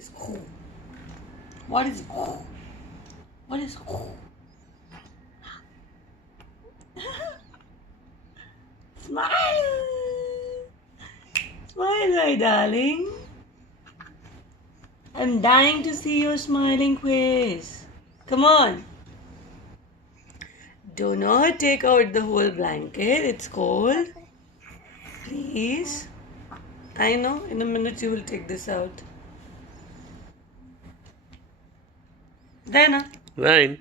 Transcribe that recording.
is What is What is Smile! Smile, my darling. I'm dying to see your smiling face. Come on. Do not take out the whole blanket. It's cold. Please. I know, in a minute you will take this out. Then, Zayn.